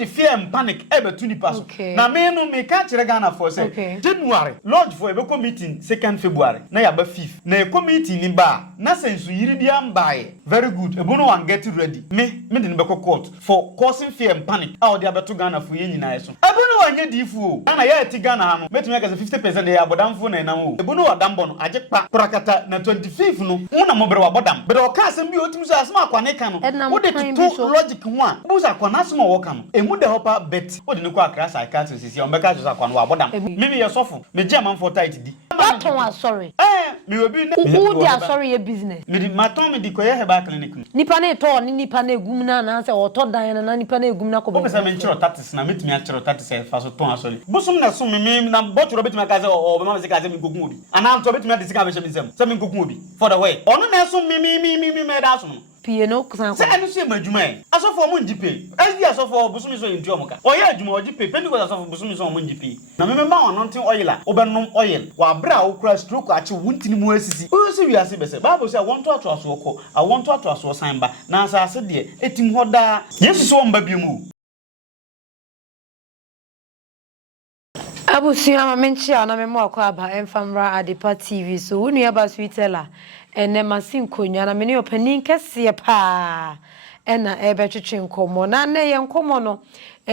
the fear and panic ebe to nipa so na me no me ka kire Ghana for say January lodge for ebe meeting 2nd February na ya ba 5th na e meeting ni ba na sensu yiri bia mbae very good ebo no wan get ready me de ne be court for causing fear and panic how they abeto Ghana for ye nyina eso ebo no wan ye difu o na ya eti Ghana ha no metumi aka 50% dey abodamfo na na o ebo no wadambo no aje pa prakata na 25th no una mo bere wabodam bere o ka asem bi otum so asem akwane ka no wo de to logic ho a wo sa akwana asem wo ka no emu de hopa bet wo de ne ko akra psychiatrist sisi o mbeka so akwana wabodam me ye sofo me je man for tight di Baton sorry me obi na who dey sorry your business me di maton me di ko ye heba clinic nipa na to ni nipa na egum na na say oto dan na nipa na egum na ko be pesa me nchiro 30 na metumi achiro 30 fa so ton asori busum na so me na botoro betumi aka say o be ma say ka say me gogun obi ana nto betumi ade sika be she me nsem say me gogun obi for the way ono na so me da so no pie no kusan say anu say madwuma e asofo mo njipe sd asofo busum so ntu omuka oye adwuma ojipe pentecost asofo busum so mo njipe na me ma ono ntin oil a obenum oil wa bra wo kura stroke achi wuntini mu asisi o se wiase be say bible say I want to aso ko I want to aso sanba na asase de etim hoda yesu so mba biemu Abusia mamenchi ana memo akwa aba Emfamra Adepa TV so wunu ya ba sweetela ene masin konwa na meni opanin kese pa ena ebe twetwe nkomo na ne ye nkomo no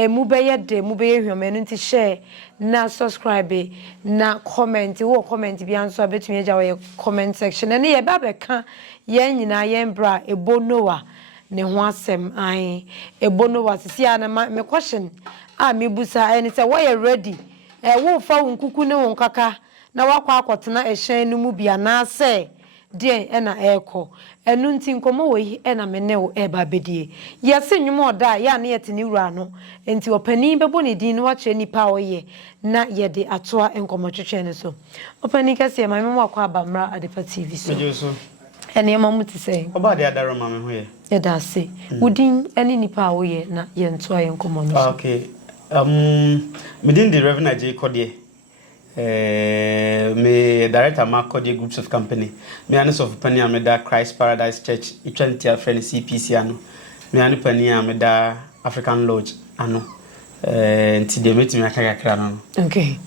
mu beye de mu beye hwomenu nti share na subscribe na comment wo comment bi anso abetumi agya wo comment section ene ye ba beka ye nyina ye mbra ebonowa ne ho asem an ebonowa sisi ana me question a me busa ene say we ready wo fa wonkuku ne wonkaka na wakwa akotena ehyen no mu bia na se de ena eko enu nti nkomo we ena menewo eba bedie yese nwum oda ya na yete ni wura no enti opani bebo ne din no wache nipa oye na yede atoa nkomo twetwe ne so opani kase ma memo akwa Abamra Adepa TV so ene ma muti se oba de adaro ma me ho ye yeda se udin ene nipa oye na ye ntoa ye nkomo no so okay within the revenue J Kodie me director ma Kodie groups of company me anis of pani ameda Christ Paradise Church itwantia friend CPC ano me ani pani ameda African Lodge ano nti de metimi akakakra no okay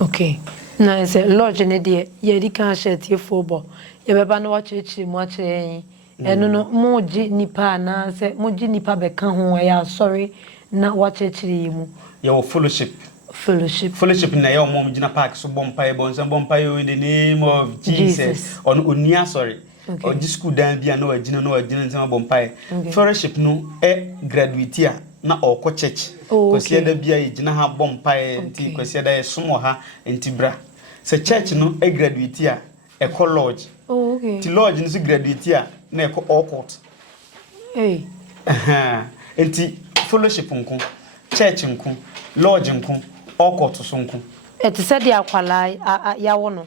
okay na say lodge ne de ye di kan share tie football ye beba no wachechi mu ache eno no mo ji nipa na say mo ji nipa be kan ho ya sorry na wachechiri mu your fellowship na your mom jina park so bompai in the name of Jesus on unia sorry or this school dan bia no agina nsema bompai fellowship no graduate na okọ church kwesi da bia agina ha bompai nti kwesi da yesomo ha nti bra se church no graduate a college okay ti lodge no so graduate na eko court nti fellowship nko church nko lodge nko okoto so nko eti said ya kwala ya wono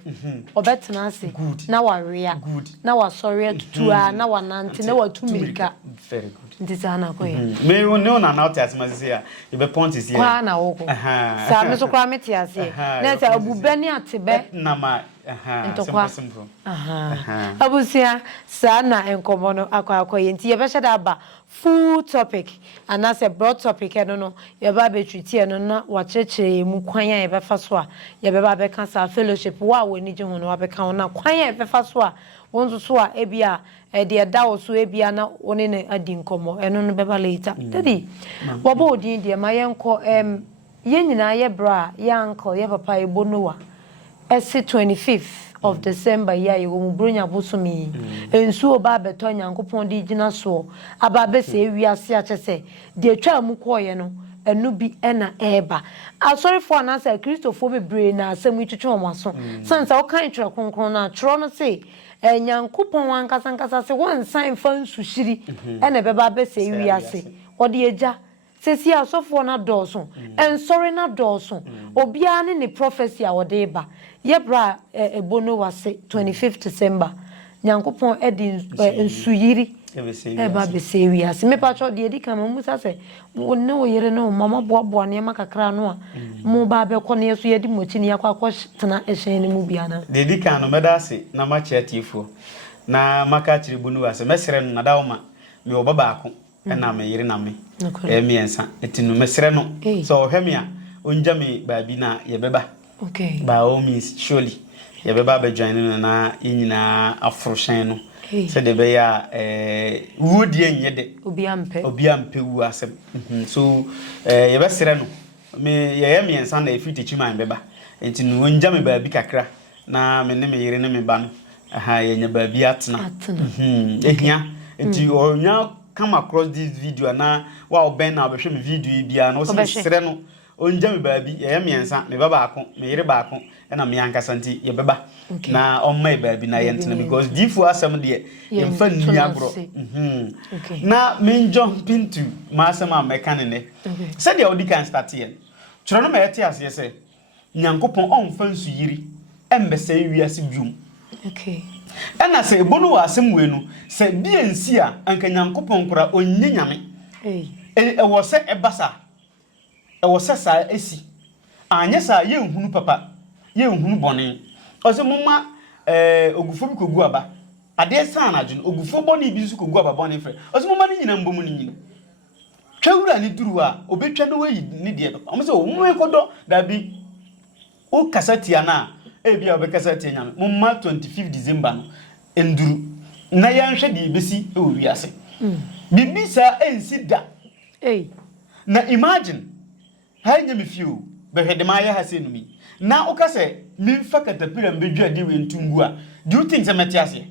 obetena ase na waria na wasori atua na wanante na watumika very good ndisa na ko ye me no na na otiase mazisi ya ibe point is here kwa na woko sa me so kwa meti ase na sa abubani atebe na ma simple abusia sa na enkomo no akwa ye nti ye be sheda ba full topic and as a broad topic no ye ba be treat no na wa chechire mu kwan ya ye be fa so a ye be ba be kan sa fellowship wa woni je ho no wa be kan na kwan ya ye be fa so a wonzo so a ebia de da wo so ebia na woni ne adi nkomo eno no be ba later daddy wo bo odin de ma ye nko ye nyina ye bra ye uncle ye papa ye bonowa ese 25th of December ya ye wo bronya bosumi ensu oba beto nyankopon di gina so aba be se wiase a chese de twa mu koye no enu bi ena eba asori for na say Christopher bebre na asemu twetwe omaso sansa o kan twere kronkron na tworo no say nyankopon wankasa se won san fa nsuhiri ena beba be se wiase ode eja sesi asofo na doso ensori na doso obia ne prophecy a wode ba yebra ebono wase 25th December nyankopon edi nsuyiri eba be se wiase me pacho de edi kan mu sa se wonne wo yere no mama boaboa ne makakra no a mu ba be kɔ ne yeso yedi mochi ne yakwa tena ehyen ne mu bia na de edi kan no medase na ma chiatifo na maka chiri bunu wase mesere no na dawma me obaba ako na me yire na me miensa etinu mesre no so ohwemi a onja me baabi na ye beba okay by all means surely ye beba be join no na nyina afroshen no se de be ya wudi enye de obi ampe wu asem so ye be sere no me ye miensa na efiti chiman beba etinu onja me baabi kakra na me ne me yire ne me ba no aha ye nya baabi atena ehia enti onya come across this video na wa oben na obehwe me video bia na o se sere no onja me baabi ye miensa me baba ako me yire ba ako na me yankasa nti ye beba na on my baabi na yentene because difu asem de ye mfa nni agro na me jump into ma asem a meka ne se de odi kan start ye chiro no me yete ase se nyankopon on fa nsu yiri embese wiase bium okay ena se ebonu wa asem we no se bia nsi a anka nyankopon kora onni nyame wo se ebasa wo se sa esi anya sa ye nhunu papa ye nhunu bone o se mumma ogufo bi kogu aba ade sa na adwun ogufo bone bi su kogu aba bone fre o se mumma ni nyina mbomu ni nyina twawura ni duru a obetwa no wayi ni de papa o se o mu ekodo da bi o kasatia na ebia obekasa tie nyame mumma 25 December no enduru na yanhwe de besi e wiase bibi sa ensi da na imagine hanye me fiu behwede ma ya hase numi na ukase mimfa katapira mbedwa de we ntungu a do you think say metiase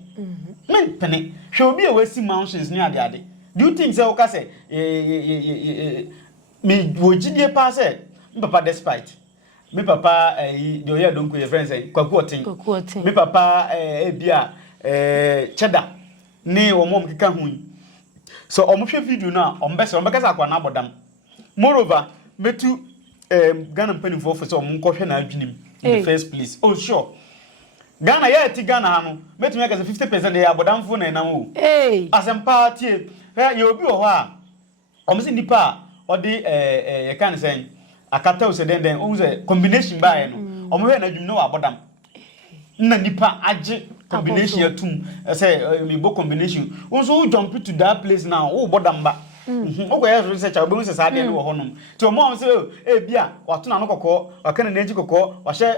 men pene hwe obi a wasi mountains ni ade do you think say ukase me wojidie pa say papa despite me papa de oya donko ye friends say kwaku otin me papa bia cheddar ni omom keka hu so omohwe video na ombese ombekasa akwa na abodam moreover metu Ghana penifo for so omnkohwe na adwinim in the first place oh sure Ghana ya ti Ghana no metu me kasa 50% ya abodamfo na enam o asempa tie ye obi wo ho a omse nipa odi ye kan sen akata o se den o se combination ba ye no omhwe na adwum no abodam na nipa age combination atum say me bo combination so jump to that place now o bodam ba ogo ya research a obo se sa de wo honom ti o mo se bia wato na no kokko wakana na eji kokko wahye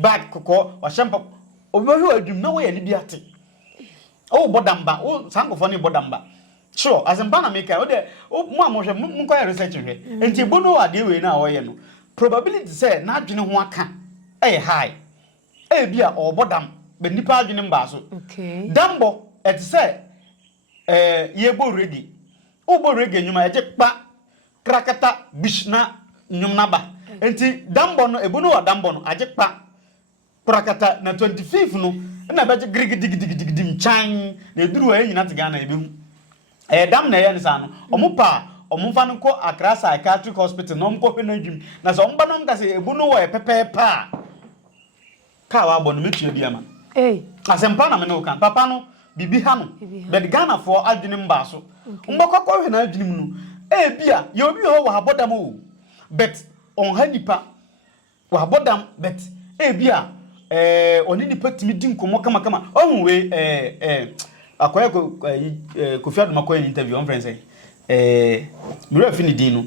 bag kokko wahye mpa obo adwum na wo ya ni bia te o bodam ba o sankofo ni bodam ba sure azemba na make o de mo amohwe mo kwa research hwe enti bono ade we na wo ye no probability say na adwene ho aka high bia o bodam be nipa adwene mba so okay dambo et say ye bo ready obo rege nyuma eje kpa krakata bishna nyumna ba enti dambo no ebu no wa dambo no aje kpa krakata na 25 no na beje grigdigidigidim chan na eduru wa nyina tiga na ebehu dam na ye nsa no omupa omumfa no ko Accra Psychiatric Hospital no mko hwe na adwum na so omba no nkase ebu no wa pepepa ka wa bo no metua bia ma asempa na me no kan papa no bibi ha no but Ghana for adwene mba so mbakọ hwe na adwene mu no bia ye obi ho wa abodam o but on ha nipa wa abodam but bia oni nipa timi di nkomo kama ohun we akoya Kofi Adoma ko interview on friends mira finidi no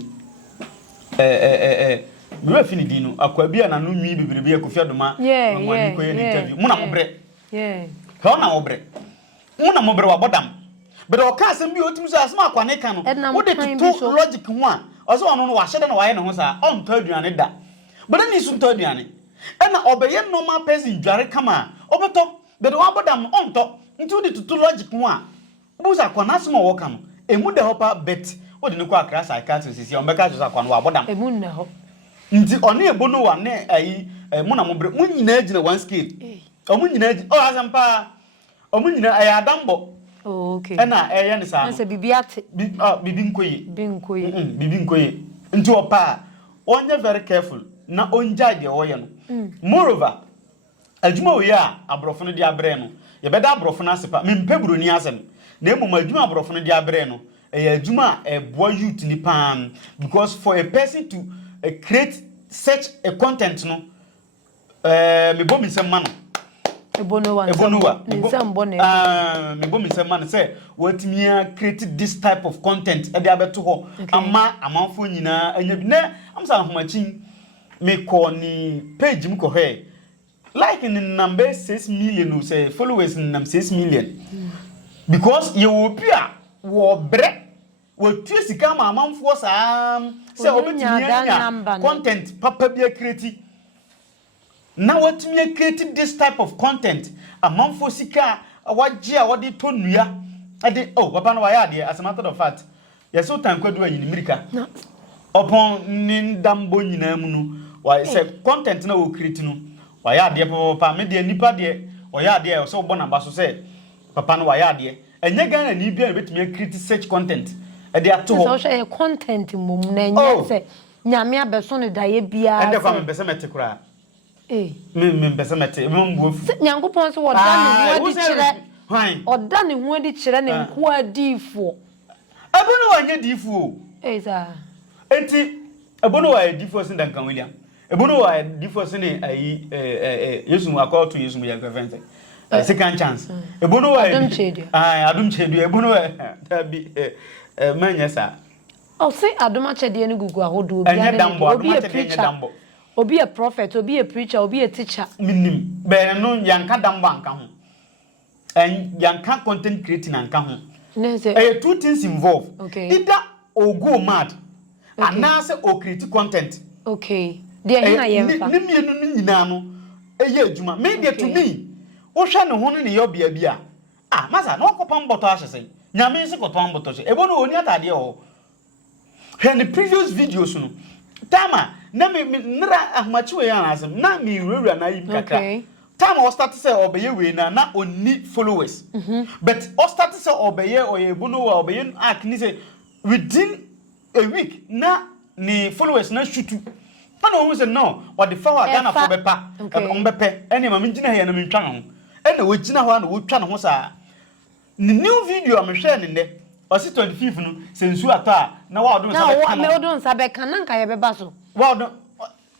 mira finidi no akwa bia na no nwi bibirebe Kofi Adoma ko interview mu na mobre ho na mobre una mobre wa bodam but o ka asem bi otim so asem akwa ne ka no wo de to logic ho a o so ono no wa hyede na wa ye ne ho sa on to aduane da but ni su to aduane na obeye normal person dware kama obeto but wa bodam on to nti wo de to logic ho a wo sa kwa na asem wo ka no emu de hopa bet wo de ne kwa Accra Psychiatric sisi on beka so sa kwa no wa bodam emu ne ho nti oni ebo no wa ne ayi mu na mobre mu nyina agina one scale o mu nyina o asampa omu nyina ayadambo okay na eye ne sa na bibi ate bibi nkoyi nti opa onye very careful na onja de oye no moreover adwuma we a abrofo no de abre no ye beda abrofo no asepa mempeburo ni asem na emom adwuma abrofo no de abre no adwuma boy youth ni pan because for a person to create such a content no me bom nsem ma no Ebonowa. Me bo me say man say what me create this type of content e dey abeto ho ama amanfo nyina anya bi na am say ahomachin me call ni page m ko he like in number 6 million say followers in number 6 million because you will be wo bre wo tu sika ma amanfo saa say obetimi content papa bi create. Now what me create this type of content amanfo sika waje a wodi to nua ade oh papa no waya ade as a matter of fact yes so tan kwadu anyi mirika upon nindambo nyina mu no why say content na wo create no waya ade papa me de nipa de waya ade so bo na ba so say papa no waya ade enye Ghana ni bia betumi create such content ade ato ho so share content mum na enye say nyame abeso no daye bia ande kwa me bese mete kura me bese mete me mbo nyankopon so woda ne ho adi kire oda ne ho adi kire ne nko adifo abono wanye difo sa enti abono wa difo sin Duncan William abono wa difo sin ayi Yesu mu akọ to Yesu mu ya gavente second chance abono wa adum chedu abono wa tabi manya sa o say adum chede ne gugu ahodo obi ane obi a prophet, obi a preacher, obi a teacher. Minim. Be no yanka dambo anka ho. And yanka content creating anka ho. Two things involved. Okay. Either or go mad. And now say or create content. Okay. There hina yemfa. Ni mienu ni nyina no. Eye adwuma. Me dey to me. Wo hwe ne ho ne ye obia bia. Ah, masa no kopam boto ahye nyame se kopam boto hye. Ebo no oni atade ho. Hwe the previous videos no. Tama na me nra ahmachi we yan asem na me rewura na yim kaka time o start say obeye we na oni followers but o start say obeye oyebuno wa obeye akni say within a week na ni followers na shutu ana o say no o the follower Ghana for bepa o mbepe ene ma mgina he na me ntwa no ene wo gina ho na wo twa no ho sa ni new video am hwe ne ne o si 25 no sensu ato na wa odun sa be na odun sa be kan na nka ye beba so wa odun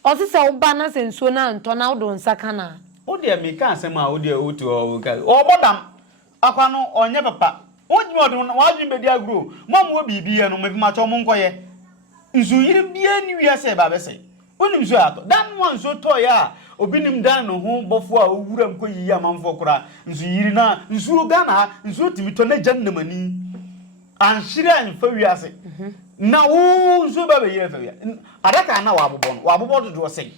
o si se oba na sensu na nto na odun sa kana o de me kan asem a o de o to o ka o bodam akwa no onye papa o jimi odun wa jimi be dia grow mo mo bibie no me ma cho mo nkoye nzu yiri bia ni wiase ba be se onim zo ato dan one so to ya obinim dan no ho bofo a owura mkoyi ya manfo kora nzu yiri na nzu Ghana nzu timito na jannamani anhire anfa wiase na wo nzu ba be yire fa wiase adaka na wa abobon do sei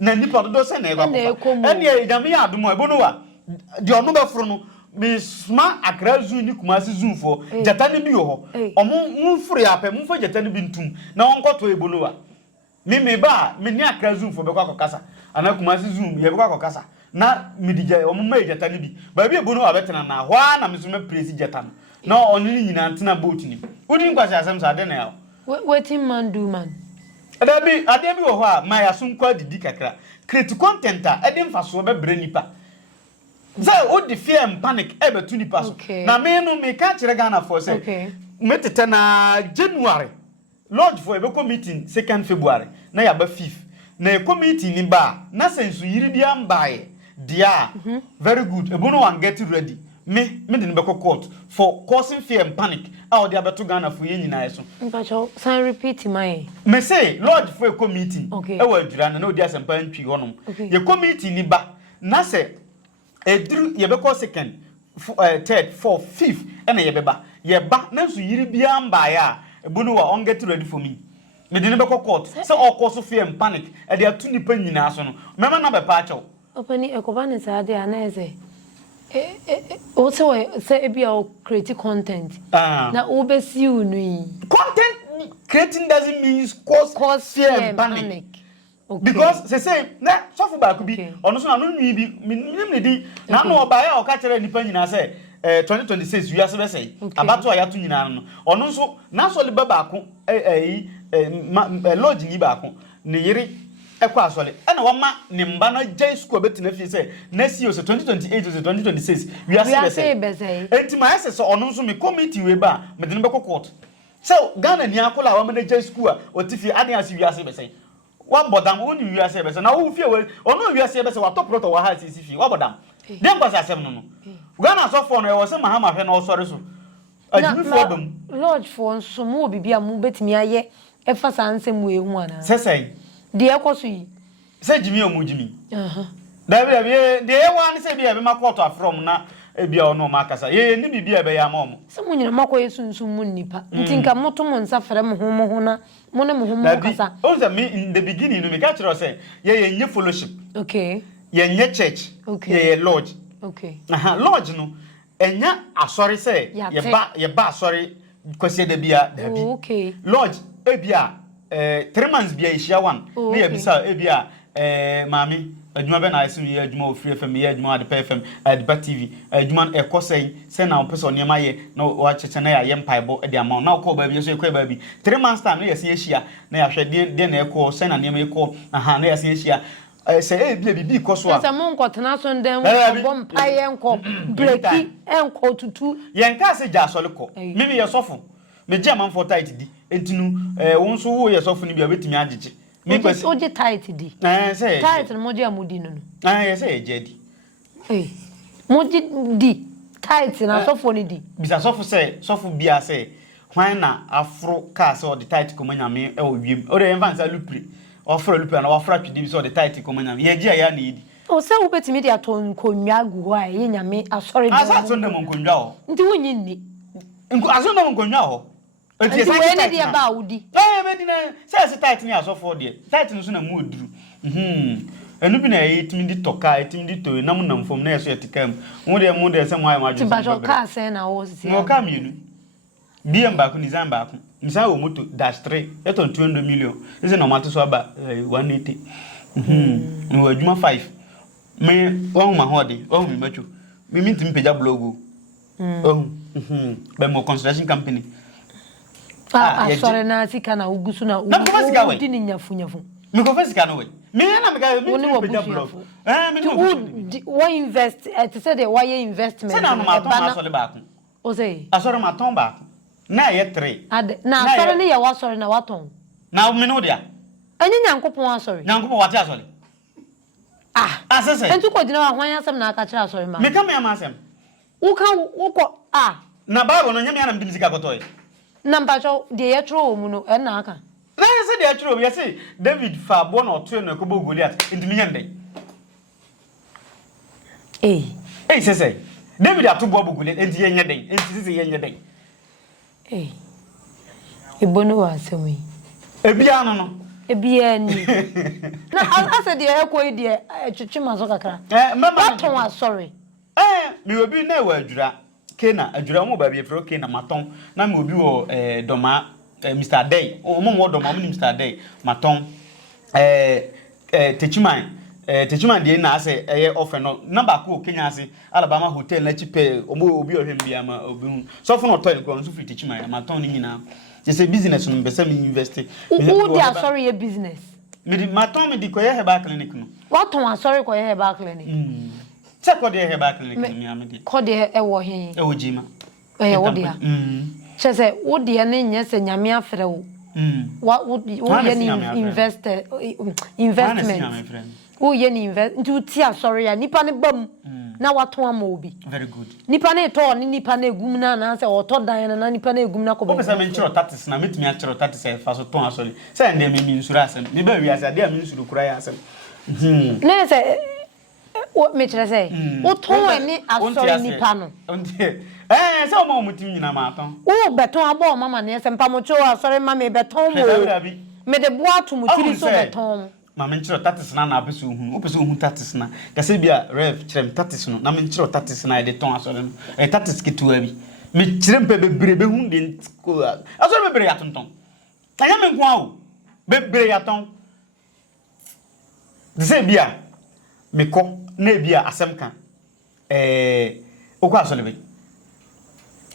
na nipa do sei na e ba ene e nyame ya adomo ebo no wa de ono be foro no me sma akra zu ni kumasi zunfo jata ne bi ho omo mfuru ya pe mfo jata ne bi ntum na onkoto ebo no wa me ba me ni akra zunfo be kwa kokasa ana kumasi zum ye be kwa kokasa na midija omo ma jata ne bi ba bi ebo no wa betena na hwa na me so me presi jata no na onini nyina ntena boat ni odi nkwasi asem sa de na ya wetin man do man ade bi wo ho a ma ya so nkwa didi kakra create content a ede mfaso be bre nipa za o di fear and panic e be tu nipa so na me no me ka kire Ghana for say metete na January lodge for e be meeting 2nd February na ya ba 5th na e committee ni ba na sensu yiri bia mbae dia very good e bo no one get ready me didn't be court for causing fear and panic out there beto Ghana for yen nyina eso mpacho san repeat my me say lodge for a committee e wa dura na odi asempa ntwi honom ye committee ni ba na say edru ye be call 2nd 3rd 4th 5th na ye beba ye ba na so yiri bia mba ya ebunu wa on get ready for me me didn't be court say all cause fear and panic e dey atu nipa nyina so no mema na be pa acho opani ekoba ne sa de ana eze also say be our create content na obesi unu content creating doesn't mean cause fear and panic. Because say na so for back bi ono so na no nwi bi minim di na no oba ya o ka kire nipa nyina say 2026 wiase be say abato aya to nyina no ono so na so le baba ko lodge ni ba ko ne yiri ekwa asole na wama ne mba no jai school betina fi say next year 2028 to 2026 wiase be say enti ma ese so ono so me committee we ba me de no be court so Ghana ni akola wa me jai school a otifi ade ase wiase be say wa bodam woni wiase be say na wo fie we ono wiase be say wa top proto wa ha sisi fi wa bodam dem kwa asem no Ghana so for no e was mahama hwe na osore so ajimi fo bam lodge for nso mo bibia mo betimi aye efa sansem we hu ana sesai de ekoso yi se jimi omujimi David de one say bia be makoto from na ebia ono makasa ye ni bibia be ya mom se mo nyina makoye sunsun mu nipa ntinka moto mo nsa fere mo ho na mo ne mo ho mo kasa o me in the beginning no me catch you say ye nye fellowship okay ye nye church ye lodge okay lodge no enya asori say ye ba asori kwese da bia dabi okay lodge ebia 3 months bia ihia one na ye bisa ebia mami adwuma be na asim ye adwuma ofri FM ye adwuma de FM adba TV adwuma ekosai se na opeso niam aye na wa cheche na ya mpaibo de ama na ko ba bi so ekwa ba bi 3 months time na ye se ehia na ya hwe de na ekọ se na niam ekọ na ya se ehia se bia bibi koso a se mo nkotena so ndem bo mpaye enko breki enko tutu ye nka se ja asole ko mimi ye sofo me je man for tight di entinu won so wo ye sofo ni bia betimi agege oje tight di say tight no moje amudi no yes say jedi moje di tight na sofo ni di bisa sofo bia say hwan na afro ka say o the tight ko manyame e o wiem o de envansa lupre ofro lupre na wafra twidi so the tight ko manyame ye gia ya na idi o se wo betimi dia to nkonwa gu ho a ye nyame asori asa so ndem nkonwa ho nti wonyi ni aso ndem nkonwa ho eti we ne dia ba wudi be di na say tight ni asofo de tight no so na mu oduru enu bi na etimi di toka etimi di to na mu namfom na yeso etikam mu de se mu ayi ma ju ba ka se na wo si mo ka mienu biem ba ku ni zan ba ku nsa wo moto dash 3 eto 200 million ise na mato so aba 180 no adwuma 5 me won ma hode o mi macho mi mintim peja blogo be mo construction company sorry na sika na ugusu na udi ni nyafu me ko fasika no we me na me ga me peja blog me no why invest to say the why investment se na no ma ton ma so le ba ku o say asoro ma ton ba ku na ye 3 na asoro ni ye wa sorry na wa ton na me no dia enyi nyankopon asori nyankopon wate asori asese entu ko dina wa hwan asem na aka kira asori ma me ka me am asem wo ko na bible no nyame na mbim sika kotoy na mpacho de ye tro mu no na aka na se de tro ye say David fa bo na oto no ko bo Goliath ndimi nyande sese David atu bo Goliath enti ye nyande enti sese ye nyande ibono wa asemi ebia no ebia ni na asa de e ko de twetwe maso kakra mama ton wa sorry me obi na wa adura kena adura mo ba bi efro kena maton na me obi wo doma Mr. Day mo doma mo ni Mr. Day maton techiman de na ase offer no number ko Kenya ase Alabama hotel na chipe obi ohwem bia ma obi so fo no toilet ko so free techiman maton ni nyina just a business no be say me invest who dey sorry your business me di maton me di ko ye herbal clinic no what ton sorry ko ye herbal clinic se ko dey herbal clinic ni amedi ko dey e wo hin e wo jima wo dia chese wo dia ne nye se nyame afre wo wo ye ni investment wo ye ni invest nti ti sorry ya nipa ne bam na wato ama obi very good nipa na eto ni nipa na egum na se oto dan na nipa na egum na ko ba pesa me nchiro 30 na metumi a chiro 30 se fa so ton asori se ndem me nsuru asem me ba wi ase de me nsuru kura ya asem na se o me chere se o ton emi asori nipa no se o ma mutim nyina ma ton o beton abo mama na se mpamo cho asori ma me beton mo me de boa to mutiri so beton Mama nchiro 30 na na apeso hu opeso hu 30 na kase bia rev kirem 30 no na me nchiro 30 na de ton asore no 30 kitu abi me kirem pe bebre be hu de ko asore bebre ya tonton anya me nko awo bebre ya ton ze bia me ko na bia asem kan okwa asole be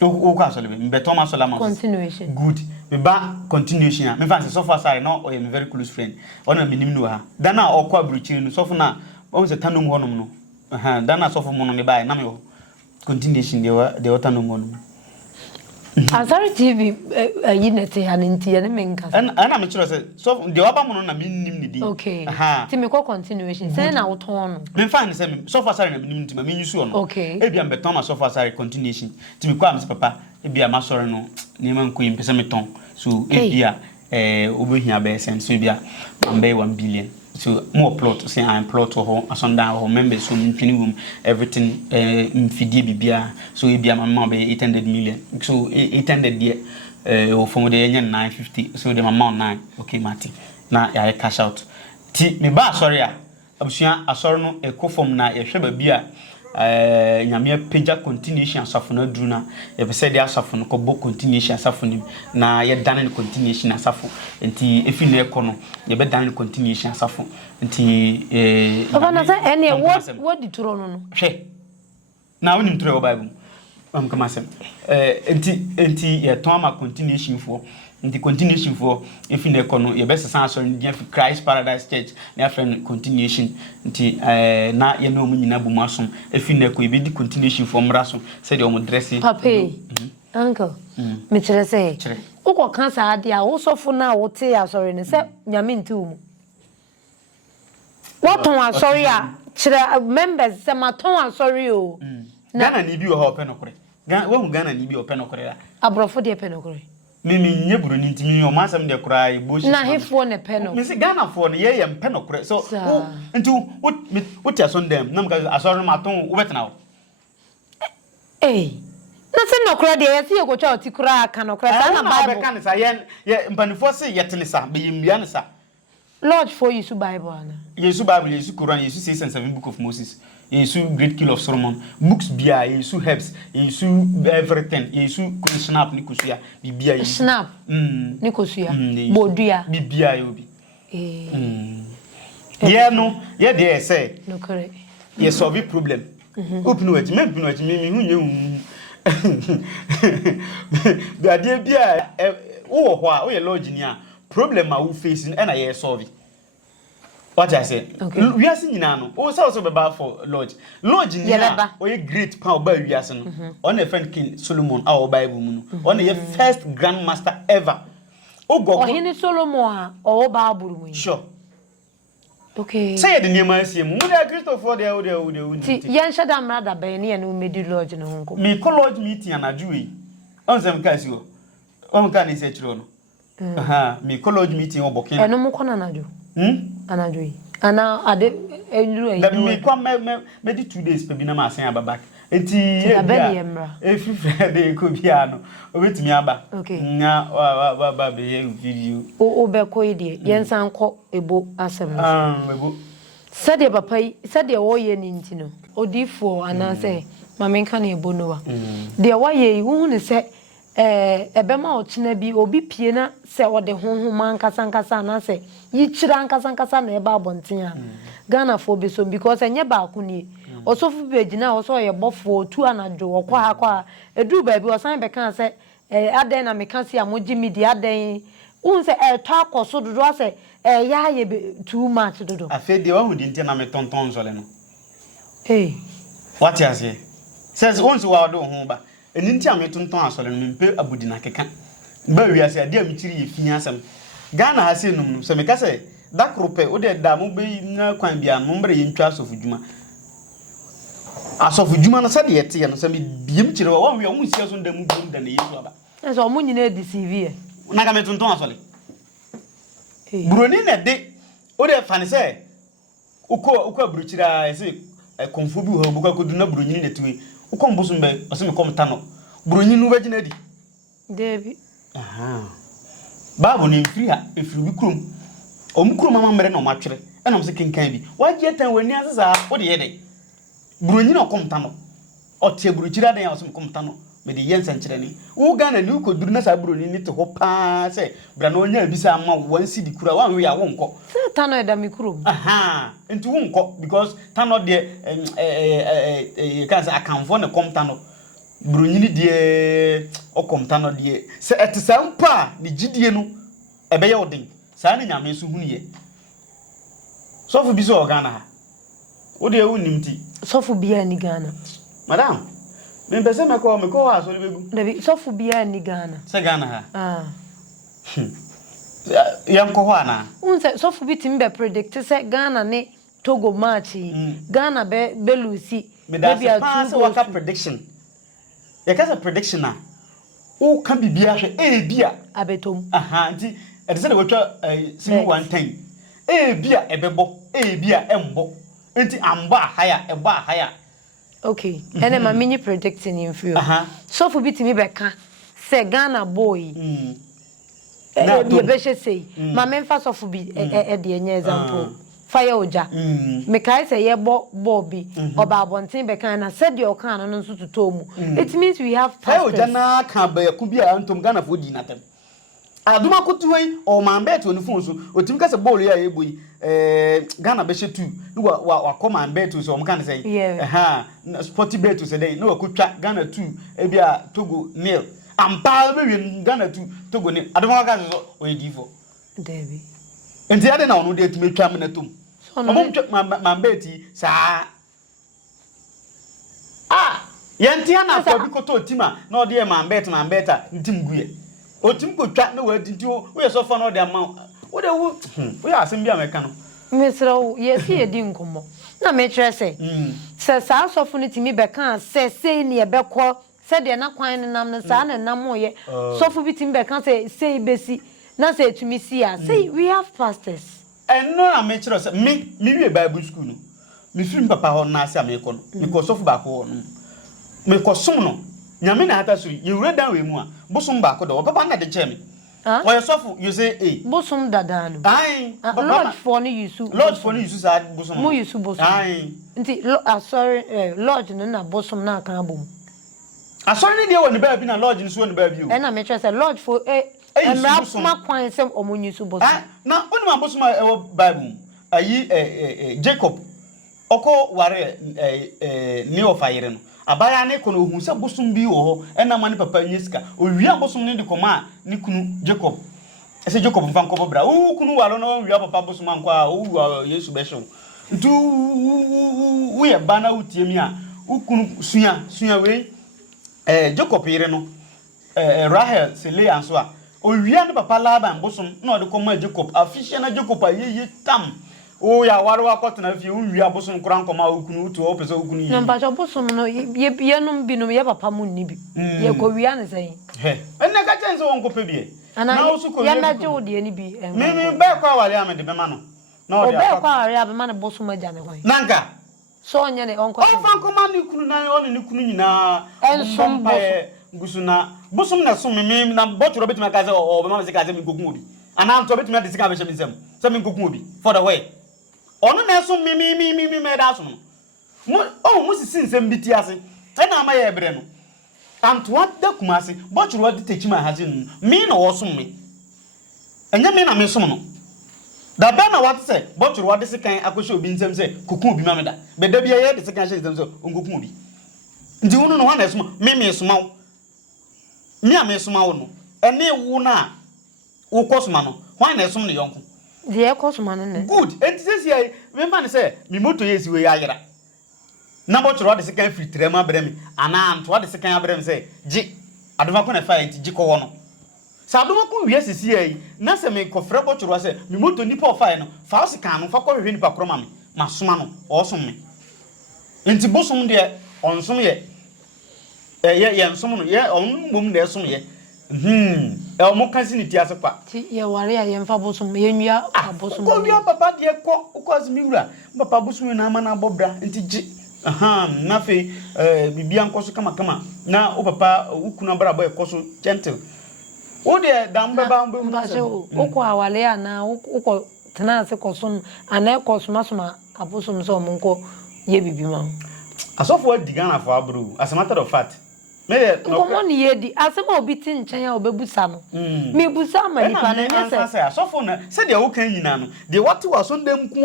okwa asole be me beton asola ma continuation good me ba continuation me fancy so far say no o am very close friend ona me nim no ha dana okwa bruchiri no so fo na o se tanum honom no dana so fo mo no me ba na me continuation de wata no mo no Azari TV yinete haninti ya menka. Ana me chiro say so the oba mo no na me nim ni di. Okay. Ti me ko continuation. Say na wo ton no. Me fa ni say me so far sorry na me nim ti ma me nyusu no. Okay. E bia me beton ma so far sorry continuation. Ti me kwa me papa e bia ma sorry no ni ma nko yim pese me ton. So e bia obehia be sen so bia be 1 billion. So more plot say I plot ho asonda ho members so mfini room everything mfidie bibia so e bia mama be 800 million so 800 there o from the 950 so the mama 9 okay mati na ya cash out ti me ba sorry a abusua asori no ekofom na ye hwe ba bia nyame page continuation asafo na duru na ye be say the asafo no ko bo continuation asafo ni na ye dan continuation asafo enti efi na ekono ye be dan continuation asafo enti Papa na say any what di turo no hwe na woni turo bible kama sem enti ye ton ma continuation for the continuation for if in econo your best answer in Christ Paradise Church na friend continuation nti na ye no mu nyina bu masom if in eco be the continuation for mraso said your dressing Papa uncle me chere say uko cancer ade a wo sofo na wo te ya sorry ne say nyame nti wo what on sorry a chere members say ma ton sorry o Ghana ni bi o ho penokore Ghana ni bi o penokore abrofo de penokore Mimi nye buru ni ntimi o masam de kura e boshi na hefo ne peno me se Ghana fo ne ye peno kura so nti wo tia so ndem na mka asoro ma ton wo betena wo na se no kura de ye se ye ko cha oti kura aka no kura sa na bible be kan sa ye mpanifo se ye tene sa be yimia ne sa Lord for you Bible ana Yesu Bible Yesu Quran Yesu 6 and 7 book of Moses Yesu Great Kill of Solomon books bia Yesu herbs Yesu everything Yesu snap ni kusuya bibia Yesu snap ni kusuya bodua bibia yobi ye no ye dey say no correct ye solve problem open wait me hunye bi ade bia wo ho a wo ye lodge ni a problem a wo face na ye solve What I say? Okay. We are seeing now. Oh, so be bad for lodge. Lodge ni na. Oh, ye great power by we are seeing. On a friend King Solomon, our Bible munu. On a first grandmaster ever. Oh God. Oh, he ni Solomon or Bible munu. Sure. Okay. Say the name I see. Mu dey Christopher dey o. Ti yan shada mrada be ni enu medi lodge no honko. Me call lodge meeting anaju yi. On sem ka si o. On ka ni se chiro no. Me call lodge meeting obokin. Eno mu kona anaju. Anadui. Ana ade eluru ayi. That me come me di 2 days pe bi na ma asen aba back. Enti every Friday ko bia no. Obetumi aba. Na wa be video. O be ko ide. Yensan ko ebo asem. Ebo. Sade papa yi, sade wo ye ni ntino. Odifo ana se ma menka na ebo no wa. De wo ye hu ne se ebema ochina bi obi pie na se ode honhoma nkasa na se yichira nkasa na eba abonten a Ghana fo be so because enye ba ko ni osofu be gina oso ye bofo otu anajo okwa akwa edu ba bi osan be kan se aden na me kan se amoji midi aden un se to akoso dodo ase ya ye too much dodo afi de wo hudi ntia na me tonton zole no what you say says once wa do ho ba eni ntia me tonton asole no mpe abudi na keka ba wi ase ade amchiri ye fi asem Ghana ha se num se me ka se dakrope o de da mo be na kwan bia mo mbre ye ntwa asofu juma no se de yete ye no se me biem kire wa wi o mu sia so ndam biem da na yesu aba so mo nyina deceive na ka me tonton asole buroni na de o de fa ne se uko aburuchira ese konfo bi ho buka kodu na buroni na tiwe uko mbosum be o se me komta no buroni no bagina di Debi Babu ni mfiri ha efiri bi krom omkrom mama mre na omatwere ena mse kenkan bi waje tan wani asesa wo de yede buronyi na okomta no ote buruchira den ya so komta no me de yensa nkyere ni wo Ghana ni ukoduru na sa buroni ni te ho pa se bra na onya bi sa ama wansi di kura wan we ya wo nko se tano eda mikrom enti wo nko because tano de kan sa akanfo ne komta no Brunyini die okomta no die se etesa mpa ni gidie no ebe ye odin sa ni nyame so huniye sofu bi so Ghana ha wo de wu nimti sofu bia ni Ghana madam Me pese me ko ha so le begu. Dabi so fu bia ni Ghana. Se Ghana ha. Yam ko ho ana. Unse so fu bi timbe predict se Ghana ne Togo match. Ghana be Lucy. Maybe a two waka prediction. Ya kasa prediction na. O kan bibia hwe bia abetom. Aha, nti e de se de wotwa simu 110. Bia ebebo, bia embo. Nti amba haya, eba haya. Okay. Ene ma mini predicting in few. So for bit me beka say Ghana boy. Na be be say ma memfa so for bi e de enye example. Fire oja. Me kai say ye bo bi oba abonten beka na said your kan no nso to mu. It means we have fire oja na kan ba yaku bia antom Ghana fo di natem. Aduma kutuwe o man bet oni fun so otimi ka se ball ya eboyi Ghana be she 2 wa come and bet so o kan say sporty bet so dey no akutwa Ghana 2 e bia Togo 0 ampa be wi Ghana 2 Togo 0 aduma ka so o yedi fo David enti ade na onu dey tumi twa me na tom mo man bet sa yenti ana for bi koto otima na ode man bet ntim guye otim ko twa na wadi nti wo ye so fa no de ama wo de wo ya asem bia meka no mesro yes ye di nkomo na me kire se se sa so fu ni timi be kan se ni e be ko se de na kwan ni nam na sa na nam ye so fu bi timi be kan se besi na se tumi si a say we have pastors and no na me kire se me wi Bible school no me film papa ho na ase am ko no me ko so fu ba ko no me ko som no nyame na hata so ye wura dan we mu a bosom ba ko do papa na de che me wo ye sofu you say bosom dada no lord for ni yusu sa bosom mu yusu bosom nti sorry lord no na bosom na kan abom sorry ni de woni ba bi na lord ni so woni ba bi o na me try say lord for ma kwan sem omo yusu bosom na oni ma bosom e wo bible ayi Jacob oko ware ni ofayire no abaya ne kono ohun se bosom bi wo ho ena ma ne papa nyeska owia bosom ne de koma ne kunu Jacob ese Jacob mfa nko bra o kunu walo na owia papa bosom anko a o Yesu be hwe ntu wo ye bana utie mi a ukunu suya we Jacob yire no Rahel se le anso a owia ne papa Laban bosom na ode koma Jacob afihye na Jacob ayeye tam o ya warwa kwatena fi unwi abosom kura nkoma okunu utu opese okunu yi namba jo bosom no ye num binum ye papa mun ni bi ye ko wi an sai enne ka chense won ko pebie na osu ko ye na jo de ni bi me ba kwa wale amede be ma no na o ba kwa wale abe ma na bosom aja me kwan nanka so onye ne onko o fa nkoma ni kunu na oni ni kunu nyina ensom gusuna bosom na so me na botoro betuma ka se o be ma se ka se mi kokun obi ana nto betuma de sika be she mi nsem se mi kokun obi for the way ono na so mi me da so no musisi nsem biti ase e na ma ye ebre no antwa da kuma ase bochuru wadi techima hazin mi na wo so me enya mi na me so no da ba na wat se bochuru wadi sekan akoshe obi nsem se kokun obi ma me da be da bia ye de sekan she nsem se onkokun obi ndi wonu no wa na so me so ma wo mi a me so ma wo no ene wu na wo kosoma no wa na so no yonko the cosman ne good enti sesi ai me man say mi moto yesi we ayira na bochoro de sekan filtre ma brem ana anto de sekan abrem say ji adoma ko na fa enti ji ko wo no sa adoma ko wi sesi ai na se me ko frɛ bochoro say mi moto nipa fa no fa o sekan no fa ko hwehwe nipa kroma me masoma no o som me enti bosom de onsom ye ye nsom no ye on mum de som ye o mo kan si ni ti asepa ti ye ware a ye mfa bosom ye nwia abosom ko wi papa de ko ko azmi wura papa bosom na ama na bobra nti ji na fe bibia nkoso kama na o papa ukuna bra boy koso gentle o de dan beba mba se o ko awale ana o ko tena se koso ana koso masoma abosom so mo nko ye bibima asofo adigana for abru as a matter of fact me komo ni yedi asema obi ti nchen ya obebusa no me busa ma nipa na se asofo na se de wo kan nyina no de what was on dem ko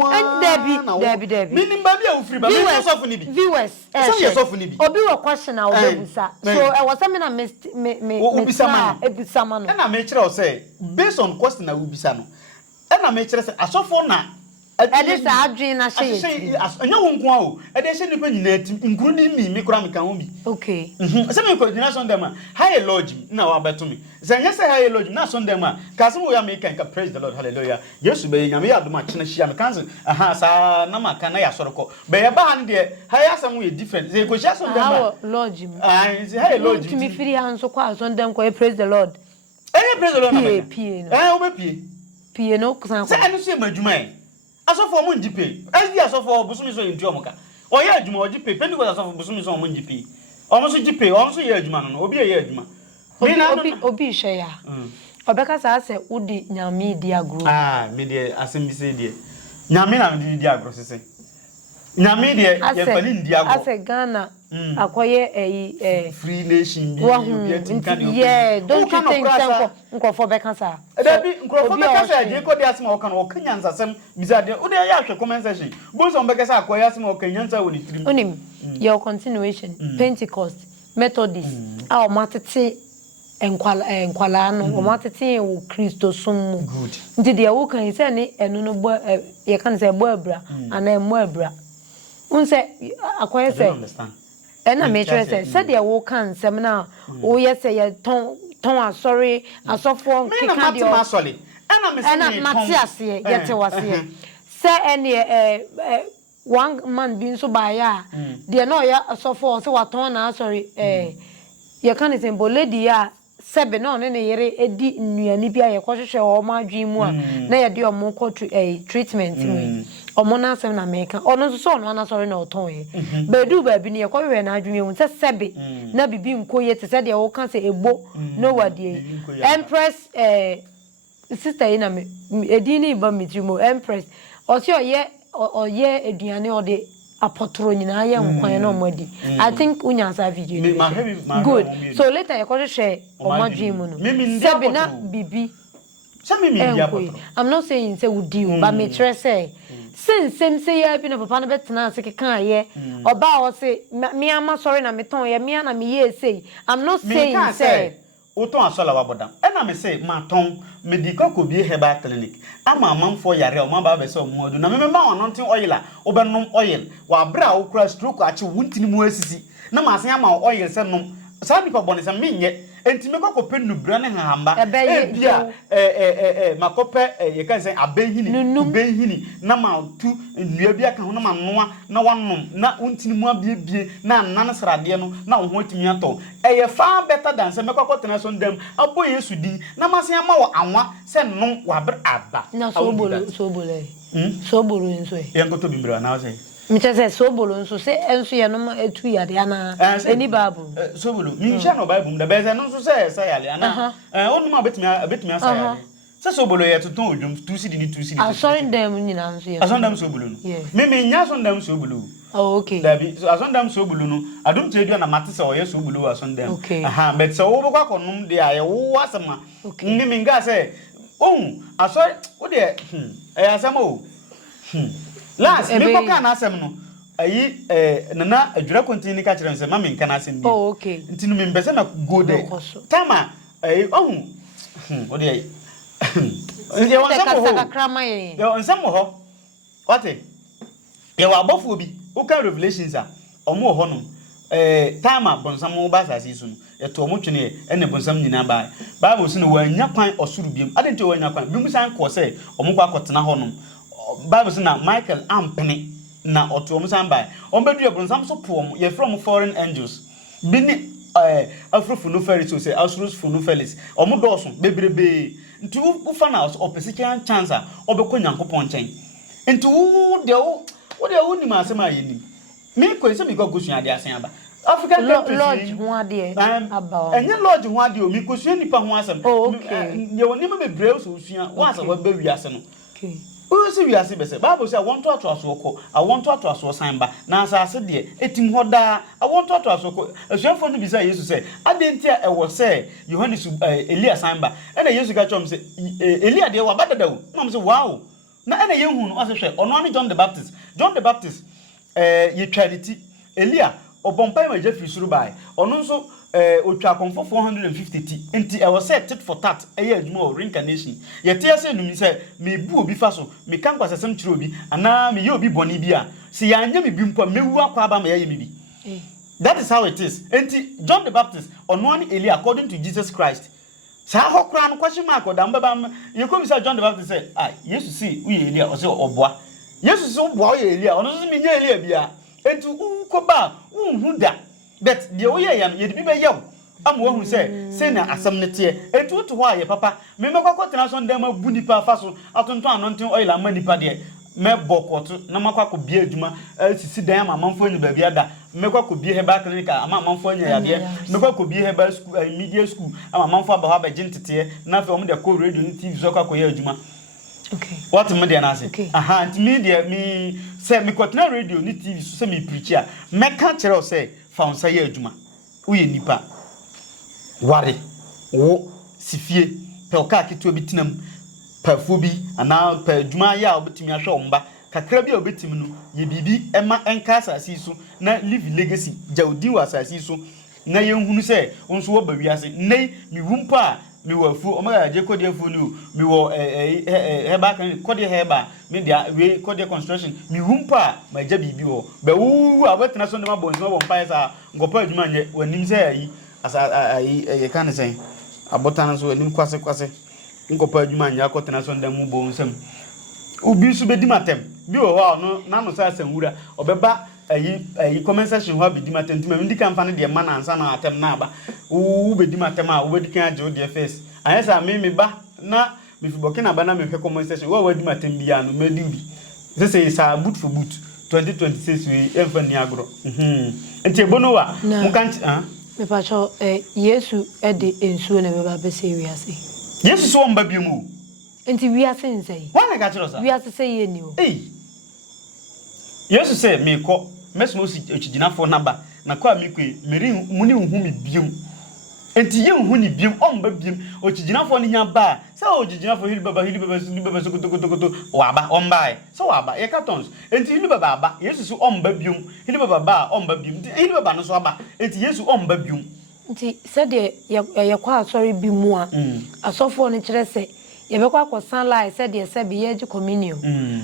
Debi meaning ba bia ofri ba me asofo ni bi viewers so ye asofo ni bi obi wo question na obebusa so e was me na me ebisa ma no na me kire o say based on question na obisa no na me kire say asofo na Ade sa adwen na hye. Anya wo nko a o. Ade hye nipa nyina atim. Nkuru mi kura meka ho bi. Okay. Se me ko gyina Sunday ma. High lodge na wa beto me. Se nya se high lodge na Sunday ma. Ka se wo ya me kan ka praise the Lord hallelujah. Yesu be nyame ya adoma kyena hia me kan aha sa na maka na ya soroko. Be ye ba han de high asem we different. Se ko hia Sunday ma. Lodge. Se high lodge. To me firi han so kwa Sunday ko praise the Lord. Praise the Lord na me. Pie no. Pie no kusan ko. Se anu se madwuma e. Asofo mo njipe. Ezi asofo busumi so yenti omoka. Oye adwuma ojipe. Pentecost asofo busumi so mo njipe. Omo so jipe, omo so ye adwuma no. Obi ye adwuma. Obi hwe ya. Obeka sa se udi nyame di agro. Me de asembi se de. Nyame na me di agro sese. Nyame de ye fani ndi agro. Ase Ghana akoye free nation bi obi atinka. Yeah, don't you think nkofo beka sa? Ebi nkofo beka sa de ko de asem o kan o kanyanza sem bizade. O de ya hwe comment section. Bo so beka sa akoye asem o kanyanza woni tirim. Onim your continuation Pentecost Methodist a o matete enkwala no o matete wo Kristo som. Good. Nti de wo kan se ne enu no bo ye kan se bo abra ana emo abra. Unse akoye se ena metre se de wo kan sem na wo ye se ye ton asori asofo kika de o asoli ena matiase ye te wase se ene one man bin so ba ya de no ya asofo se waton na asori ye kan se mbo lady ya sebe na one ne yere edi nnuani bia ye kwohwehwe o ma adwen mu a na ye de o mo ko treatment mi omo na asem na meka ono so no na sorry na oton ye bedu ba bi ne ye kwohwehwe na adwen mu se sebe na bibi nkoye te se de wo kan se ebo no wade Empress sister ina me edini ba mitrimo Empress o se oye eduane o de apotro nyina ye nkwan na omadi I think unya sa video good so later ye kwohwehwe omadwen mu no sebe na bibi I'm not saying say we deal but me try say since say ya bi na papa na betena se kekan ye oba o say me ama sorry na me ton ye me na me ye say I'm not saying say Oton asola wabodam. Ena me say ma ton medical ko bi herbal clinic. Ama amanfo yare o ma ba be se o mu odu. Na me ma wonontin oil a obenom oil. Wa bra o kura stroke achi wuntini mu asisi. Na ma asen ama oil se nom. Sa nipa bone se menye. Enti me kokko pe nubra ne hamba. Bia makope ye kan say abenhini na ma tu nnua bia kan ho na ma noa na wanom na untini mu abiebie na nan srade no na wo ho timi ato eye far better than say me kokko tena so ndam abo Yesu din na masen ama wo anwa se nom wa ber aba na so bolo nso e ye nkoto bimbra na say Mita say sobolo nso se enso ye no etu yade ana eni bible sobolo mi hia no bible da be say no nso say yale ana onuma betimi asa yale se sobolo ye tuton odwum 2 cd ni 2 cd asori ndam nyina nso ye asondam sobolo no me nya asondam sobolo oh okay dabi so asondam sobolo no adum tredu na mate se oye sobolo asondam but so wo bokwa konum de aye wo asema ngimi nga say asori wo de asema o last me ko kana asem no ayi nana adwura continue ka kire nsem ma me nkana asem bi oh okay ntinu me mbese na go there tama ayi o de ayi ye nsem ho wate ye wa abofo bi o ka revelations a omo ho no tama bonsam ba sase su no ye to omo twene ene bonsam nyina ba bible so no wanya kwan osuru biem adenti wanya kwan bi musan ko se omo kwa kotena ho no Bible say na Michael ampene na oto omusan bai onbedu ebonsam so poom ye from foreign angels bini afrofu no ferry so say ausrus fu no felis omudoso bebrebe nti ufa na opesikian chance obekọ nyankopon chen nti wo de wo ni ma asema yeni me ko se mi go gusun ade asen aba African countries lodge ho ade aba enye lodge ho ade o mi ko sua nipa ho asem ye woni ma bebrebe so sua wa asa wa ba wi ase no okay see we are see Bible say I want to atwasoko I want to atwaso sanba na asase de etim hoda I want to atwasoko asuafo no bi say Jesus say adentia e wo say Yohanes Elia sanba e na Jesus ga chom say Elia de wa badadawo na say wow na e na yehu no ase hwe ono ani John the Baptist ye charity Elia obompa ma je firi suru bai ono nso otwa konfo 450 enti e was set tit for tat eye adwuma o reincarnation ye tie se numi se me bu obi fa so me kan kwasesem kire obi ana me ye obi boni bi a se ya anya me bi mpo mewu akwa ba ma ye me bi. That is how it is. Enti John the Baptist onwani Eli according to Jesus Christ. Sa hokra no question mark o da mbaba ye komi say John the Baptist say ah Jesus see we Eli o say oboa. Jesus so oboa o ye Eli ono so me nya Eli bia. Enti ukoba unhu da. But the way I am, ye be young. I'm one who say na asam netie. Etu to why papa. Me makwa tenation dem abu nipa faso. Atonto anonten oil ama nipa de. Me bokoto na makwa ko bia adwuma. Sisi dan ama manfo nyi ba bia da. Me kwa ko bia heba clinic ama manfo nya ya de. Me kwa ko bia heba school media school ama manfo aba ha ba gintete. Na fe omo de ko radio ni TV so kwa ko ya adwuma. Okay. What media na say? Okay. Aha, media me say me kwatna radio ni TV so say me preach a. Me ka kire o say fa say adwuma. Uye nipa. Ware. Wo sifie. Pe oka keto bi tinam. Pafuo bi ana pa adwuma ya obetimi ahwe omba. Kakra bi obetimi no ye bibi ema enka asasi so na live legacy jaudi wa asasi so na ye nhunu say onso wo ba wiase nei mi wumpa mi wafu omaga je kodi afu ni mi wo heba kan kodi heba mi dia we kodi construction mi wumpa ma ja bibi wo be wu abetena so ndema bonso bo mpa sa ngopa adwuma nye wanim say ayi asa ayi kan say abotana so wanim kwase ngopa adwuma nya akotena so ndemu bo nsam ubi su bedi matem bi wo ho no na no sa sanwura obeba ayi comment section ho bedi matem ntuma ndi kan fa ne de ma na ansa na atem na aba u bedi matem a wo bedi kan age o de face ayesa me ba na me fi Burkina ba na me hwe comment section wo wadi matem bia no medi bi say sa boot for boot 2026 we emfa ni agro enti ebono wa mu kan me pa cho Yesu e de ensuo na be ba be say wiase Yesu so mba bi mu enti wiase nsei wana ga chiro sa wiase say ye ni o Yesu say me ko mesmo si echiginafo naba na kwa mi kwe meri muni hu mi biom enti ye hu ni biom omba biom ochiginafo ni nya ba say ochiginafo hili baba sokotokotokoto waba omba so waba ye cartons enti hili baba aba Yesu so omba biom hili baba ba omba biom hili baba no so aba enti Yesu omba biom nti say de ye kwa asori bi mu a asofo ni kire say ye be kwa kosan lai say de say be ye ji communion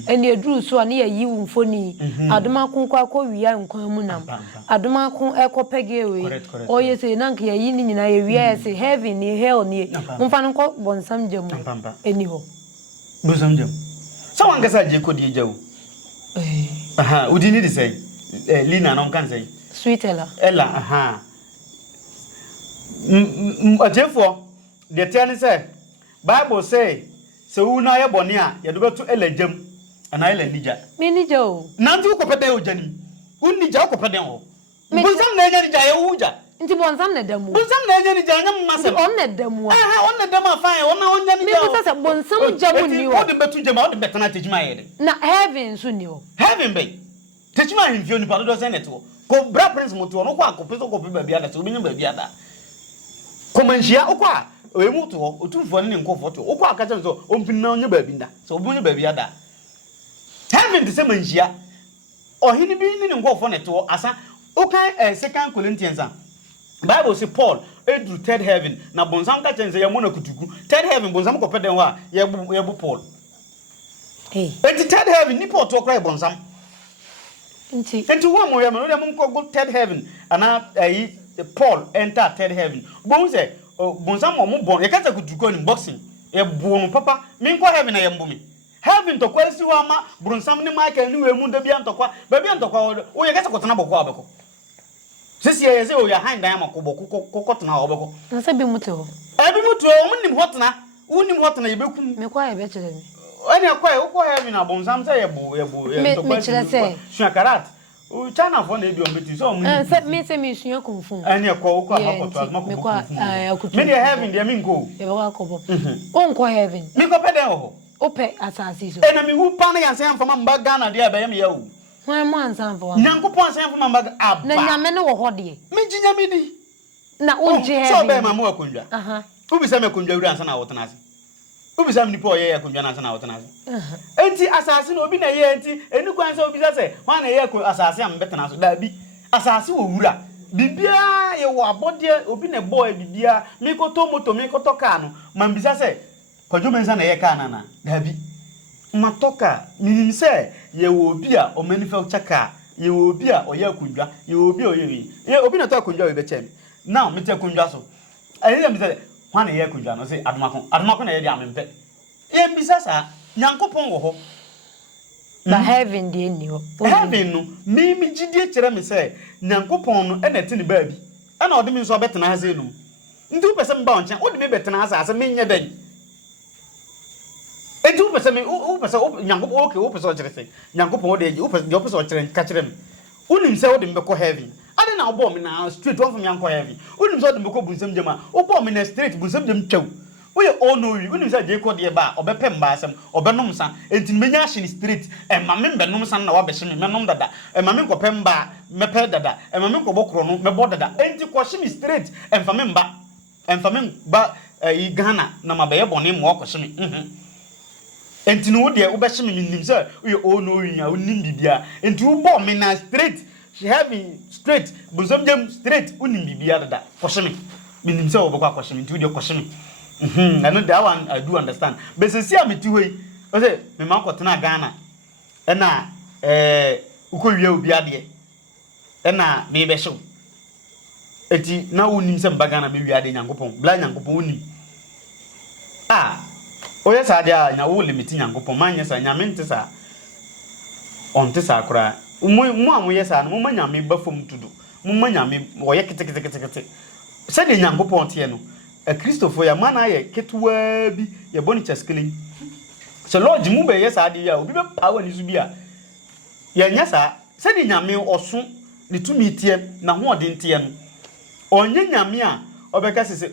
eni eduru so na ye yi mfoni adoma kun kwa ko wiya nkwan mu nam adoma kun ekopege we o ye say nanka ye yi ni nyina ye wiya say heaven ni hell ni mfa no ko bonsam jamu eni ho bonsam jamu so wan gasa je ko die jawu aha udi ni de say Lina no kan say sweet ella aha ajefo de tiani say Bible say so una ye boni a ye do betu elajam ana ele nija me nija o nanti ukopede o jani unija ukopede o bonsam na enya nija ye wuja nti bonsam na damu bonsam na enya nija nya masem on na damu on na damu afan ona onya nija me say bonsam jamu ni o o de betu jama o de betana tejima ye de na heaven so ni o heaven be tejima himfio ni pa do say net o ko bra prince moto no kwa kopeso kope ba bia da so obinya ba bia da komanhia okwa oyemuto otumfo ne nkofo to okwa aka chen so ompina onye ba binda so obunya ba bia da heaven de se manhia ohini bi ne nkofo ne to asa okan 2 Corinthians Bible say Paul edru third heaven na bonsam ka chen se ya mona kutuku third heaven bonsam ko peden ho a ye bu Paul enti third heaven ni Paul to cry bonsam enti wo mo ya mo dem ko go third heaven ana Paul enter third heaven bon say bonsam mo bon ye kata kutuku ni boxing e bu papa min ko heaven na ye mbumi heaven to kwasi ho ama bonsam ni Michael ni we mu da bia ntokwa ba bia ntokwa o ye kata kotana boko abeko sisi ye se o ya handa ya makobo kokotana obeko na se bi muto ebi muto o munim hotna unim hotna ye bekum me kwa ye be kire mi ani akwa o ko heaven na bonsam say ye bu ntokwa sua karat o chana fo na ebi o beti so munim se me se mi sua konfun ani akwa o ko akoto azmako me kwa akutu me de heaven de mi go ye ba akobo o nko heaven mi ko pede ho o pe asasi so ena mi wu pa na yanse amfama mba Ghana de aba ye me ya wo wan mo ansan fo nyankopon san amfama mba aba na nyame ne wo ho de mi jinya mi di na o je heaven so be ma mo akondwa ubi sa me akondwa wura ansa na wotena ase ubi sa mnipo ye akondwa na ansa na wotena ase enti asase no obi na ye enti eni kwan sa obi sa se wan na ye asase am betena so da bi asase wo wura bibia ye wo abode obi na boy bibia me koto moto me koto car no man bisa se kwadwo mensa na ye car na dabi matoka minim se ye wo obi a o manufacture car ye wo obi a o ye akundwa ye wo obi o ye obi na to akundwa we be chem now me te akundwa so ayi me say hwan ye akundwa no say adomako na ye di amempe ye bisa sa nyankopon wo ho na heaven dey ni ho heaven no me gidie kire me say nyankopon no e na te ne baabi e na ode me so betena ha zenu ndu pese mba onche ode me betena ha asa me nya den ndu pese me o pese nyankopon okay o pese o kire say nyankopon ode o pese o kire ka kire me unim say ode me ko heaven ade na obo me na straight one from yanko heaven unim say ode me ko bunsam jema obo me na straight bunsam jem twaw we all know you unim say je ko de ba obepem ba asem obenom sa enti menya hye straight e ma me benom sa na wa be hye me menom dada e ma me nkopem ba mepe dada e ma me nkobokro no mebo dada enti ko hye straight e mfa me mba emfa me ba yi Ghana na ma be ye bone mo ko hye me enti no de wo be hye me nim say we all know you ya unim bibia enti wo bo me na straight she having straight buzom jem straight unim bibia dada ko hye me nim say wo be ko hye me enti wo de ko hye me I know that one I do understand. But since I meet you, I say, my mom got na Ghana, and na uko you be adie, and na me show. Eti na unim some bagana me ade nyankopon, bla nyankopon unim. Ah, o yes adia na wo limit nyankopon man yes anyamente sa. Onte sa kra. Mo amu yes an mo manyame bafom tudu. Mo manyame wo ye kete. Se de nyankopon tie no. A Christopher ya mana ye ketuwa bi ye boni chaskilin so lord mu be yes ade ya obi be power ni su bia ye nya sa se di nyame oso ni tumi tie na ho ode tie no onye nyame a obeka sese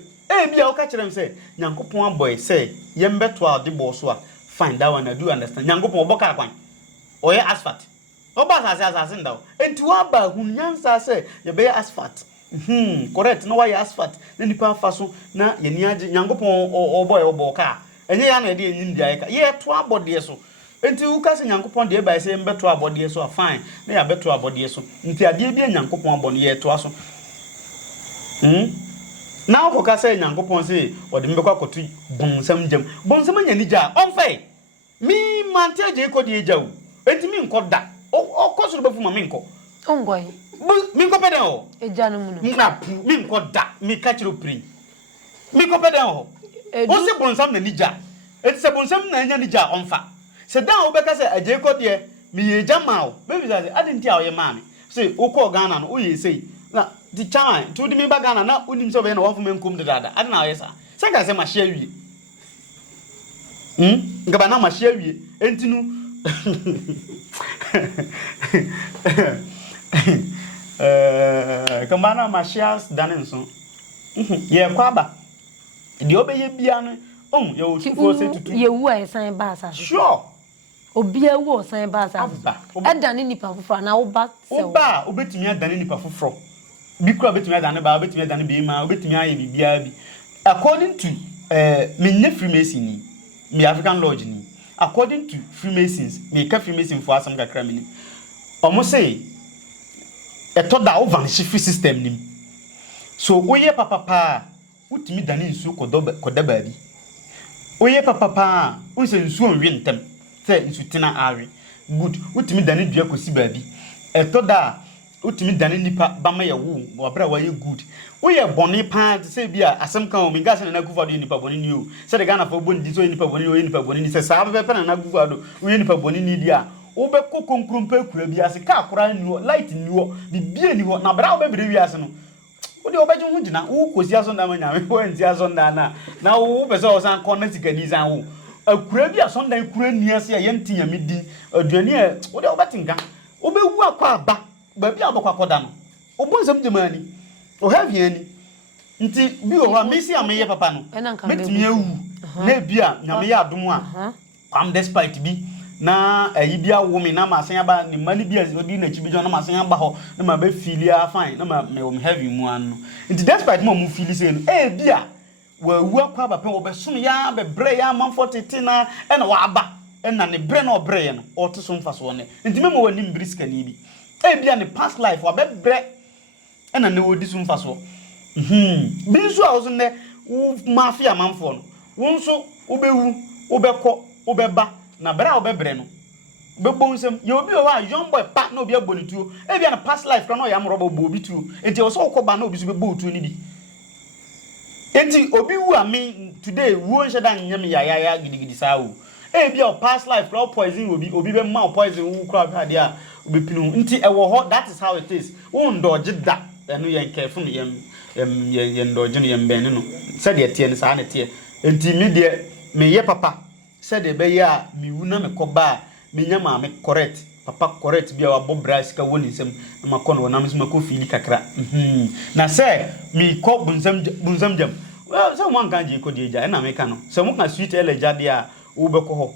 bia o ka kire m se nyankopon aboy se ye mbeto ade bo so a fine that one I do understand nyankopon oboka kwan oye asphalt oba asase ndaw enti wa ba hunyansa se ye be asphalt correct no why asphalt na nipa faso na ye ni age nyankopon obo ka enye ya na e de enyim dia ka ye to abode so enti u ka se nyankopon de ba se mbeto abode so fine na ya beto abode so enti ade bi nyankopon abone ye to aso na ko ka se nyankopon se ode mbekwa akotu bonsam jam bonsam nya ni ja onfai mi mante je ko de jawu enti mi nkoda o koso do bafu ma mi nko ongoi mi ko peden o ejanu mu no na mi nko da mi ka chiro pri mi ko peden o o se bonsam na nija eti se bonsam na nya nija onfa se dan o be ka se aje ko de mi ye jama o be bi say adinti a o ye maami se o ko Ghana no o ye sei na di chan to di mi ba Ghana na unim so be na wafo menkum de dada adina o ye sa se ka se ma hia wie ngaba na ma hia wie entinu Kambana Mashias Danenson. Ye kwaba. Di obeye bia no. Ye o sufo se tutu. Ye wu a san ba asase. Sure. Obi a wu san ba asase. Adane nipa foforo na wo ba se. Oba obetimi adane nipa foforo. Bi kura obetimi adane ba, obetimi adane be ma, obetimi aye bibia bi. According to me Freemason me African Lodge ni. According to Freemasons, me ka Freemason for asam kakra me ni. Omo say eto da o vanish free system nim so oye papa utimi dane nsu koda baabi oye papa unse nsu onwe ntem se nsu tina awe good utimi dane dua kosi baabi eto da utimi dane nipa bama ye wo wabra wa ye good oye boni pa se bia asem kan o mi gase na kufa do nipa boni ni o se de Ghana fo boni di so nipa boni o nipa boni ni se sa be pe na kufa do o nipa boni ni dia obe kokonkrompa kura bi ase ka akora ni ho light ni ho bibie ni ho na bra obe bere wi ase no odi obeje ho gina wo kosi aso nda manya me ho nti aso nda na wo pese o san connect gani san wo akura bi aso nda kura ni ase ya yenti ya medi aduani e odi obetinga obe wu akwa aba ba bi abakwa koda no obonzam demani o have yani nti bi o ha mesi ameye papa no metimi awu na bia nyame ya adom a am despite bi na bia womi na masen aba ni mani bia odi na chibijo na masen aba ho na ma be filia fine na ma me heavy mu anu nti despite mo fili say no bia wa wu akwa ba pe wo be sum ya be bre ya man 40 na e na wa aba e na ne bre na obre ye no o to so mfa so ne nti memo wani mbriska ni bi bia ne past life wa be bre ɛna ne wodi so mfa so bi nso a wo so ne wo mafia manfo no wo nso wo bewu wo bekɔ wo beba na bra wo bebre no bebo nsem ye obi o wa young boy pa na obi abɔ ne tuo e bia na past life kra na ya mrobo bo obi tuo enti wo so wokoba na obi so bebo tuo ni bi enti obi wu ami today wo nhye da nyam ya gidigidi saa wo e bia o past life kra poison obi be ma poison wo kra ka dia obi pinu enti e wo ho that is how it is wo ndɔgye da eno yen careful yen ndɔgye no yen ben no said ye tie ne saa ne tie enti me de me ye papa said e be ya me wu na me kɔba me nyama me correct papa correct bia wa bo brass ka woni nsem na makɔ no na me so makɔ fili kakra na say me kɔ bunzam jam well so man kan je kɔ je ja na me ka no so mo ka sweet eleja dia wo be kɔ ho